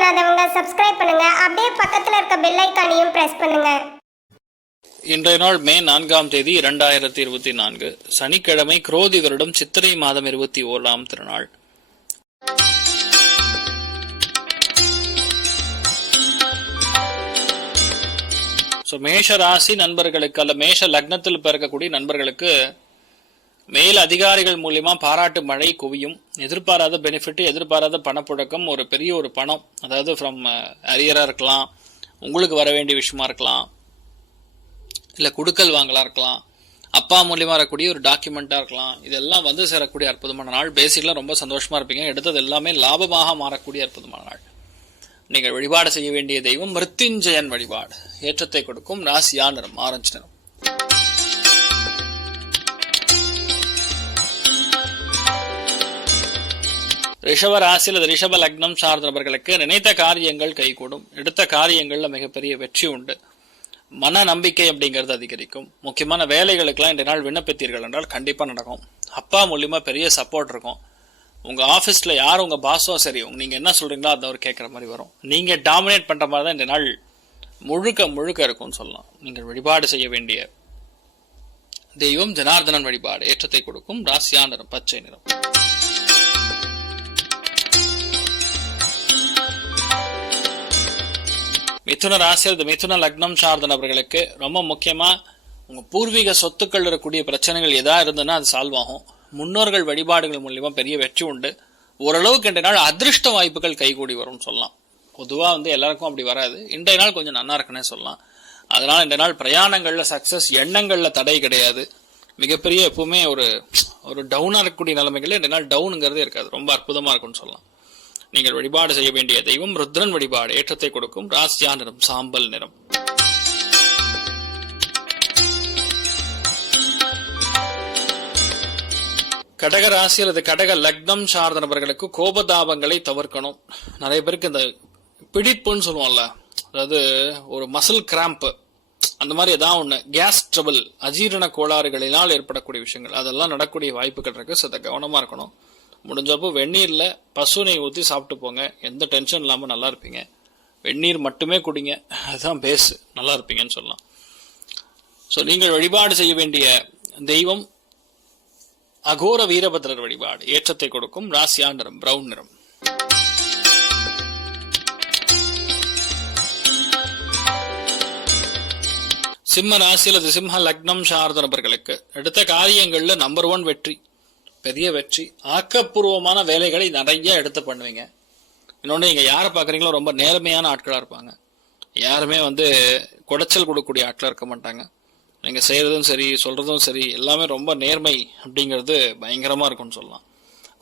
பண்ணாதவங்க சப்ஸ்கிரைப் பண்ணுங்க. அப்படியே பக்கத்துல இருக்க பெல் ஐகானையும் பிரஸ் பண்ணுங்க. இன்றைய நாள் மே 4ஆம் தேதி 2024 சனிக்கிழமை, குரோதி வருடம் சித்திரை மாதம் 21ஆம் திருநாள். மேஷ ராசி நண்பர்களுக்கு அல்ல மேஷ லக்னத்தில் பிறக்கக்கூடிய நண்பர்களுக்கு மேல் அதிகாரிகள் மூலியமா பாராட்டு மழை குவியும். எதிர்பாராத பெனிஃபிட், எதிர்பாராத பணப்புழக்கம், ஒரு பெரிய ஒரு பணம், அதாவது ஃப்ரம் அரியரா இருக்கலாம், உங்களுக்கு வர வேண்டிய விஷயமா இருக்கலாம், இல்லை குடுக்கல் வாங்கலாம் இருக்கலாம், அப்பா மூலியமா வரக்கூடிய ஒரு டாக்குமெண்டா இருக்கலாம். இதெல்லாம் வந்து சேரக்கூடிய அற்புதமான நாள். பேசிக்கலா ரொம்ப சந்தோஷமா இருப்பீங்க. எடுத்தது எல்லாமே லாபமாக மாறக்கூடிய அற்புதமான நாள். நீங்கள் வழிபாடு செய்ய வேண்டிய தெய்வம் மிருத்யுஞ்சயன் வழிபாடு. ஏற்றத்தை கொடுக்கும். ராசியா நிறம் ஆரஞ்சு நிறம். ரிஷப ராசியில் ரிஷப லக்னம் சார்ந்த நபர்களுக்கு நினைத்த காரியங்கள் கைகூடும். எடுத்த காரியங்கள்ல மிகப்பெரிய வெற்றி உண்டு. மன நம்பிக்கை அப்படிங்கிறது அதிகரிக்கும். முக்கியமான வேலைகளுக்கெல்லாம் இந்த நாள் விண்ணப்பித்தீர்கள் என்றால் கண்டிப்பா நடக்கும். அப்பா மூலியமா பெரிய சப்போர்ட் இருக்கும். உங்க ஆபீஸ்ல யார் உங்க பாஸோ சரி, நீங்க என்ன சொல்றீங்களோ அதை அவர் கேட்கற மாதிரி வரும். நீங்க டாமினேட் பண்ற மாதிரி தான் இந்த நாள் முழுக்க முழுக்க இருக்கும்னு சொல்லலாம். நீங்கள் வழிபாடு செய்ய வேண்டிய தெய்வம் ஜனார்தனன் வழிபாடு. ஏற்றத்தை கொடுக்கும். ராசியா நிறம் பச்சை நிறம். மிதுன ராசியில் மிதுன லக்னம் சார்ந்த நபர்களுக்கு ரொம்ப முக்கியமா உங்க பூர்வீக சொத்துக்கள் இருக்கக்கூடிய பிரச்சனைகள் எதா இருந்ததுன்னா அது சால்வ் ஆகும். முன்னோர்கள் வழிபாடுகள் மூலியமா பெரிய வெற்றி உண்டு. ஓரளவுக்கு இன்றைய நாள் அதிர்ஷ்ட வாய்ப்புகள் கைகூடி வரும் சொல்லலாம். பொதுவா வந்து எல்லாருக்கும் அப்படி வராது. இன்றைய நாள் கொஞ்சம் நல்லா இருக்குன்னே சொல்லலாம். அதனால இன்றைய நாள் பிரயாணங்கள்ல சக்சஸ், எண்ணங்கள்ல தடை கிடையாது. மிகப்பெரிய எப்பவுமே ஒரு டவுனா இருக்கக்கூடிய நிலைமைகள் இன்றைய நாள் டவுனுங்கிறதே இருக்காது. ரொம்ப அற்புதமா இருக்கும்னு சொல்லலாம். நீங்கள் வழிபாடு செய்ய வேண்டிய தெய்வம் ருத்ரன் வழிபாடு. ஏற்றத்தை கொடுக்கும். ராசியா நிறம் சாம்பல் நிறம். கடக ராசி அல்லது கடக லக்னம் சார்ந்த நபர்களுக்கு கோபதாபங்களை தவிர்க்கணும். நிறைய பேருக்கு இந்த பிடிப்புன்னு சொல்லுவோம்ல, அதாவது ஒரு மசில் கிராம்ப், அந்த மாதிரி ஏதாவது ஒண்ணு, கேஸ் ட்ரபிள், அஜீரண கோளாறுகளினால் ஏற்படக்கூடிய விஷயங்கள், அதெல்லாம் நடக்கூடிய வாய்ப்புகள் இருக்கு. சத கவனமா இருக்கணும். முடிஞ்சப்போ வெந்நீர்ல பசு நெய் ஊற்றி சாப்பிட்டு போங்க. எந்த டென்ஷன் இல்லாம நல்லா இருப்பீங்க. வெந்நீர் மட்டுமே குடிங்க, அதுதான் பேஸ், நல்லா இருப்பீங்கன்னு சொல்லலாம். ஸோ நீங்கள் வழிபாடு செய்ய வேண்டிய தெய்வம் அகோர வீரபத்ரர் வழிபாடு. ஏற்றத்தை கொடுக்கும். ராசியா நிறம் பிரவுன் நிறம். சிம்ம ராசி அல்லது சிம்ம லக்னம் சார்ந்த நபர்களுக்கு எடுத்த காரியங்கள்ல நம்பர் 1 வெற்றி, பெரிய வெற்றி. ஆக்கப்பூர்வமான வேலைகளை நிறைய எடுத்து பண்ணுவீங்க. இன்னொன்று, நீங்க யாரை பார்க்குறீங்களோ ரொம்ப நேர்மையான ஆட்களா இருப்பாங்க. யாருமே வந்து குடைச்சல் கொடுக்கக்கூடிய ஆட்களா இருக்க மாட்டாங்க. நீங்க செய்யறதும் சரி, சொல்றதும் சரி, எல்லாமே ரொம்ப நேர்மை அப்படிங்கிறது பயங்கரமா இருக்கும்னு சொல்லலாம்.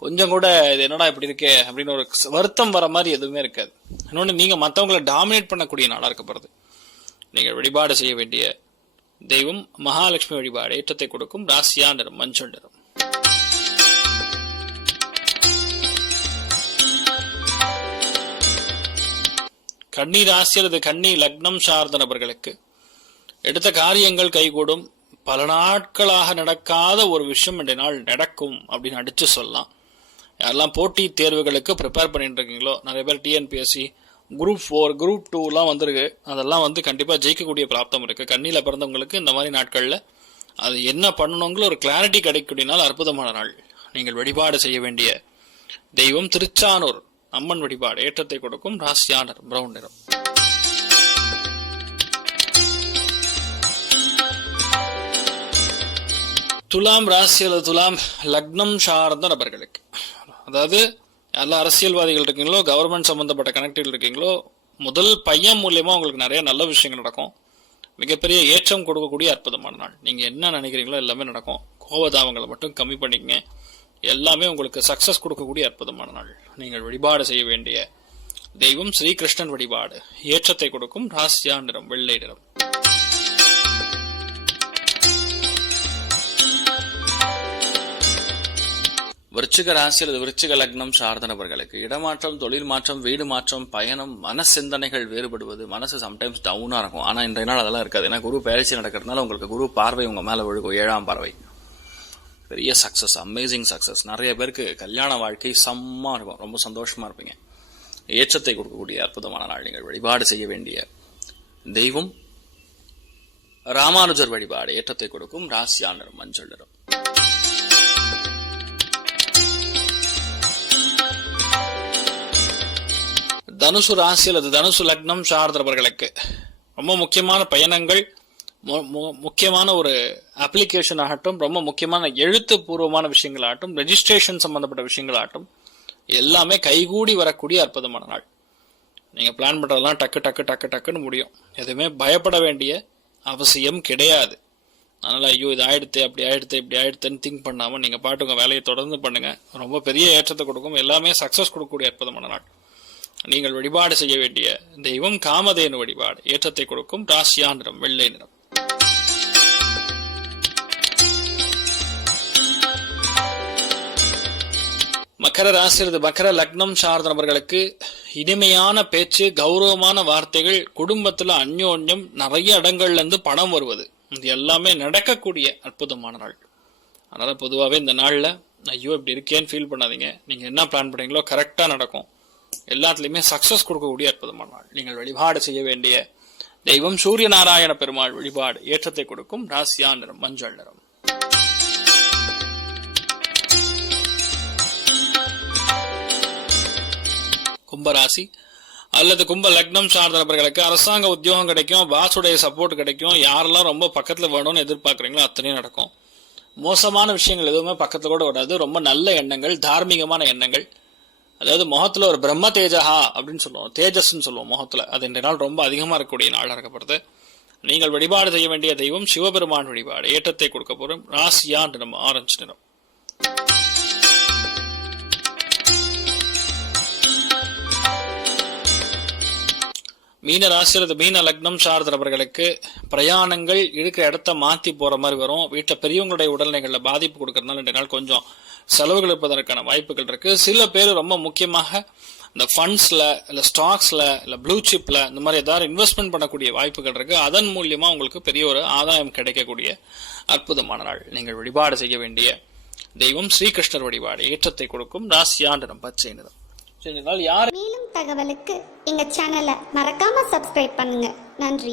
கொஞ்சம் கூட இது என்னடா இப்படி இருக்கே அப்படின்னு ஒரு வருத்தம் வர மாதிரி எதுவுமே இருக்காது. இன்னொன்று, நீங்க மற்றவங்களை டாமினேட் பண்ணக்கூடிய நாளா இருக்கப்படுது. நீங்கள் வழிபாடு செய்ய வேண்டிய தெய்வம் மகாலட்சுமி வழிபாடு. ஏற்றத்தை கொடுக்கும். ராசியா நிறம் மஞ்சள் நிறம். கன்னி ராசி அல்லது கன்னி லக்னம் சார்ந்த நபர்களுக்கு எடுத்த காரியங்கள் கைகூடும். பல நாட்களாக நடக்காத ஒரு விஷயம் இன்றைய நாள் நடக்கும் அப்படின்னு அடிச்சு சொல்லலாம். யாரெல்லாம் போட்டி தேர்வுகளுக்கு ப்ரிப்பேர் பண்ணிட்டு இருக்கீங்களோ, நிறைய பேர் டிஎன்பிஎஸ்சி, குரூப் 4, குரூப் 2 வந்திருக்கு. அதெல்லாம் வந்து கண்டிப்பா ஜெயிக்கக்கூடிய பிராப்தம் இருக்கு. கண்ணியில பிறந்தவங்களுக்கு இந்த மாதிரி நாட்கள்ல அது என்ன பண்ணணுங்கிற ஒரு கிளாரிட்டி கிடைக்கக்கூடிய நாள், அற்புதமான நாள். நீங்கள் வழிபாடு செய்ய வேண்டிய தெய்வம் திருச்சானூர் அம்மன் வழிபாடு. ஏற்றத்தை கொடுக்கும். ராசியா நிறம் பிரவுன் நிறம். துலாம் ராசி அல்லது துலாம் லக்னம் சார்ந்த நபர்களுக்கு, அதாவது எல்லா அரசியல்வாதிகள் இருக்கீங்களோ, கவர்மெண்ட் சம்பந்தப்பட்ட கனெக்டிவ் இருக்கீங்களோ, முதல் பையன் மூலியமா உங்களுக்கு நிறைய நல்ல விஷயங்கள் நடக்கும். மிகப்பெரிய ஏற்றம் கொடுக்கக்கூடிய அற்புதமான நாள். நீங்க என்ன நினைக்கிறீங்களோ எல்லாமே நடக்கும். கோபதாபங்களை மட்டும் கம்மி பண்ணிக்கங்க. எல்லாமே உங்களுக்கு சக்சஸ் கொடுக்கக்கூடிய அற்புதமான நாள். நீங்கள் வழிபாடு செய்ய வேண்டிய தெய்வம் ஸ்ரீகிருஷ்ணன் வழிபாடு. ஏற்றத்தை கொடுக்கும். ராசியா நிறம் வெள்ளை நிறம். விருச்சிக ராசி அல்லது விருச்சிக லக்னம் சார்ந்த நபர்களுக்கு இடமாற்றம், தொழில் மாற்றம், வீடு மாற்றம், பயணம், மனசிந்தனைகள் வேறுபடுவது, மனசு சம்டைம்ஸ் டவுனா இருக்கும். ஆனா இன்றைய நாள் அதெல்லாம் இருக்காது. ஏன்னா குரு பயிற்சி நடக்கிறதுனால உங்களுக்கு குரு பார்வை உங்க மேல விழுகும். 7ஆம் பார்வை. பெரிய சக்சஸ், அமேசிங் சக்சஸ். நிறைய பேருக்கு கல்யாண வாழ்க்கை செம்ம இருக்கும். ரொம்ப சந்தோஷமா இருப்பீங்க. ஏற்றத்தை கொடுக்கக்கூடிய அற்புதமான நாள். நீங்கள் வழிபாடு செய்ய வேண்டிய தெய்வம் ராமானுஜர் வழிபாடு. ஏற்றத்தை கொடுக்கும். ராசியா நிறம் மஞ்சள் நிறம். தனுசு ராசி அல்லது தனுசு லக்னம் சார்ந்தவர்களுக்கு ரொம்ப முக்கியமான பயணங்கள், முக்கியமான ஒரு அப்ளிகேஷன் ஆகட்டும், ரொம்ப முக்கியமான எழுத்துப்பூர்வமான விஷயங்களாகட்டும், ரெஜிஸ்ட்ரேஷன் சம்பந்தப்பட்ட விஷயங்களாகட்டும், எல்லாமே கைகூடி வரக்கூடிய அற்புதமான நாள். நீங்க பிளான் பண்றதெல்லாம் டக்கு டக்கு டக்கு டக்குன்னு முடியும். எதுவுமே பயப்பட வேண்டிய அவசியம் கிடையாது. அதனால ஐயோ இது ஆயிடுத்து, அப்படி ஆயிடுத்து, இப்படி ஆயிடுத்துன்னு திங்க் பண்ணாம நீங்க பாட்டுங்க வேலையை தொடர்ந்து பண்ணுங்க. ரொம்ப பெரிய ஏற்றத்தை கொடுக்கும். எல்லாமே சக்சஸ் கொடுக்கக்கூடிய அற்புதமான நாள். நீங்கள் வழிபாடு செய்ய வேண்டிய தெய்வம் காமதேனு வழிபாடு. ஏற்றத்தை கொடுக்கும். ராசியா நிறம் வெள்ளை நிறம். மகர ராசி அல்லது மகர லக்னம் சார்ந்த நபர்களுக்கு இனிமையான பேச்சு, கௌரவமான வார்த்தைகள், குடும்பத்துல அந்யோன்யம், நிறைய இடங்கள்ல இருந்து பணம் வருவது, இது எல்லாமே நடக்கக்கூடிய அற்புதமான நாள். அதனால பொதுவாகவே இந்த நாள்ல ஐயோ இப்படி இருக்கேன்னு ஃபீல் பண்ணாதீங்க. நீங்க என்ன பிளான் பண்றீங்களோ கரெக்டா நடக்கும். எல்லாத்துலயுமே சக்சஸ் கொடுக்கக்கூடிய அற்புதமான நாள். நீங்கள் வழிபாடு செய்ய வேண்டிய தெய்வம் சூரிய நாராயண பெருமாள் வழிபாடு. ஏற்றத்தை கொடுக்கும். ராசியா நிறம் மஞ்சள் நிறம். கும்பராசி அல்லது கும்ப லக்னம் சார்ந்த நபர்களுக்கு அரசாங்க உத்தியோகம் கிடைக்கும். பாசுடைய சப்போர்ட் கிடைக்கும். யாரெல்லாம் ரொம்ப பக்கத்துல வேணும்னு எதிர்பார்க்கறீங்களோ அத்தனையும் நடக்கும். மோசமான விஷயங்கள் எதுவுமே பக்கத்துல கூட வராது. ரொம்ப நல்ல எண்ணங்கள், தார்மீகமான எண்ணங்கள், அதாவது முகத்துல ஒரு பிரம்ம தேஜஹா அப்படின்னு சொல்லுவோம், தேஜஸ்ன்னு சொல்லுவோம் முகத்துல, அது இன்றைய நாள் ரொம்ப அதிகமா இருக்கக்கூடிய நாள் இருக்கப்படுது. நீங்கள் வழிபாடு செய்ய வேண்டிய தெய்வம் சிவபெருமான் வழிபாடு. ஏற்றத்தை கொடுக்க போறோம். ராசியா நிறம் ஆரஞ்சு நிறம். மீன ராசி அல்லது மீன லக்னம் சார்ந்த நபர்களுக்கு பிரயாணங்கள் இருக்கிற இடத்த மாத்தி போற மாதிரி வரும். வீட்டுல பெரியவங்களுடைய உடல்நிலைகள்ல பாதிப்பு கொடுக்கறதுனால இன்றைய நாள் கொஞ்சம் செலவுகள் இருப்பதற்கான வாய்ப்புகள் இருக்கு. சில பேர் ரொம்ப முக்கியமாக இந்த ஃபண்ட்ஸ்ல இல்ல ஸ்டாக்ஸ்ல இல்ல ப்ளூ சிப்ல இந்த மாதிரி ஏதாவது இன்வெஸ்ட்மெண்ட் பண்ணக்கூடிய வாய்ப்புகள் இருக்கு. அதன் மூலியமா உங்களுக்கு பெரிய ஒரு ஆதாயம் கிடைக்கக்கூடிய அற்புதமான நாள். நீங்கள் வழிபாடு செய்ய வேண்டிய தெய்வம் ஸ்ரீகிருஷ்ணர் வழிபாடு. ஏற்றத்தை கொடுக்கும். ராசியா நிறம் பச்சை நிறம். மேலும் தகவலுக்கு எங்க சேனலை மறக்காம சப்ஸ்கிரைப் பண்ணுங்க. நன்றி.